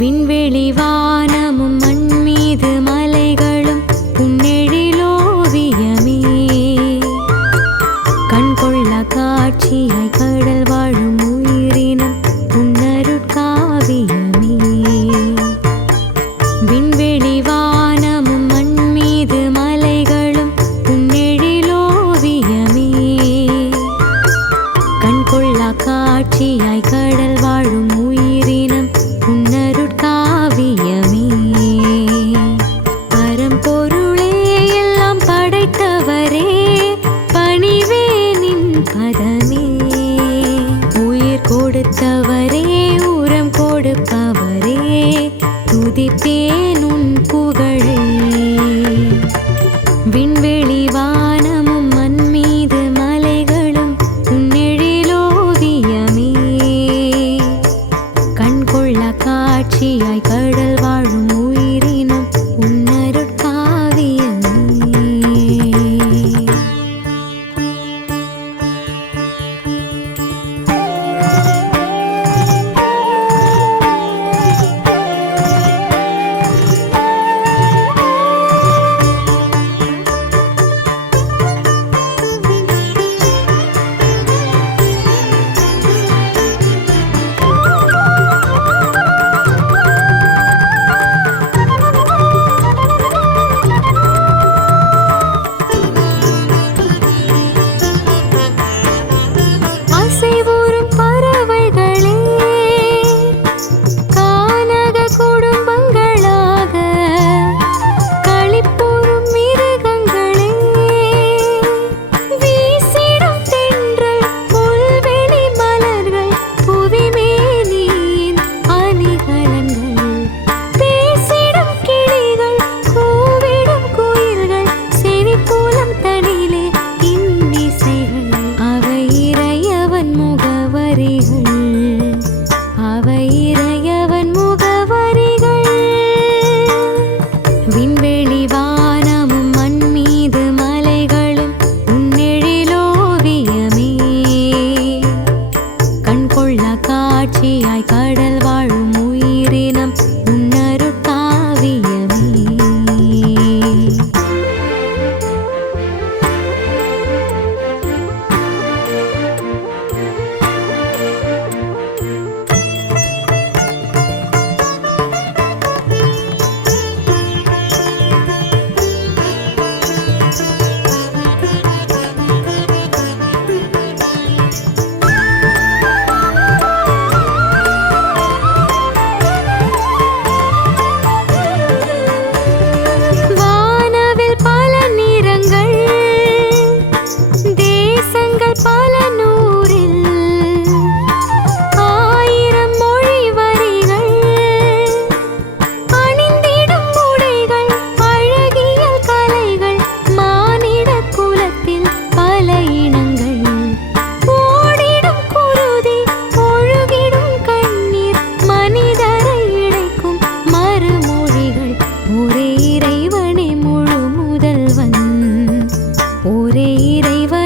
விண்வெளி வானமும் மண்மீது மலைகளும் புன்னெழிலோவியமே கண்கொள்ள காட்சியாய் கடல் வாழும் உயிரினம் புன்னருட்காவியமே விண்வெளி வானமும் மண்மீது மலைகளும் புன்னெழிலோவியமே கண்கொள்ள காட்சியாய் கடல் வாழும் உயிரினம் புன்னருட்காவியமே பரம்பொருளே எல்லாம் படைத்தவரே பணிவே நின் பதமே உயிர் கொடுத்தவரே உரம் கொடுப்பவரே துதிப்பேன் உன் புகழே விண்வெளி வானமும் மண்மீது மலைகளும் புன்னெழிலோவியமே கண்கொள்ள காட்சியாய் கடல் வாழும் உயிரினம் உன்னருட்காவியமே அசைவூரும் பறவைகளே கானக குடும்பங்களாக களிப்பூரும் மிருகங்களே வீசிடும் தென்றல் புல்வெளி மலர்கள் புவிமேனியின் அணிகலன்கள் பேசிடும் கிளிகள் கூவிடும் குயில்கள் செவிப்புலம் தனிலே இன்னிசைகள் அவை இறையவன் முகவரிகள் அவை இறையவன் முகவரிகள் விண்வெளி வானமும் மண்மீது மலைகளும் உன்னெழிலோவியமே கண்கொள்ள காட்சியாய் கடல் வாழும் உயிரினம் உன்னருட்காவியமே வானவில் பல நிறங்கள் தேசங்கள் பல நூறில் ஆயிரம் மொழி வரிகள் அணிந்திடும் உடைகள் அழகியல் கலைகள் மானிட குலத்தில் பல இனங்கள் ஓடிடும் குருதி ஒழுகிடும் கண்ணீர் மனிதரை இழைக்கும் மறுமொழிகள் ஒரே இறைவனே முழு முதல்வன் ஒரே இறைவன்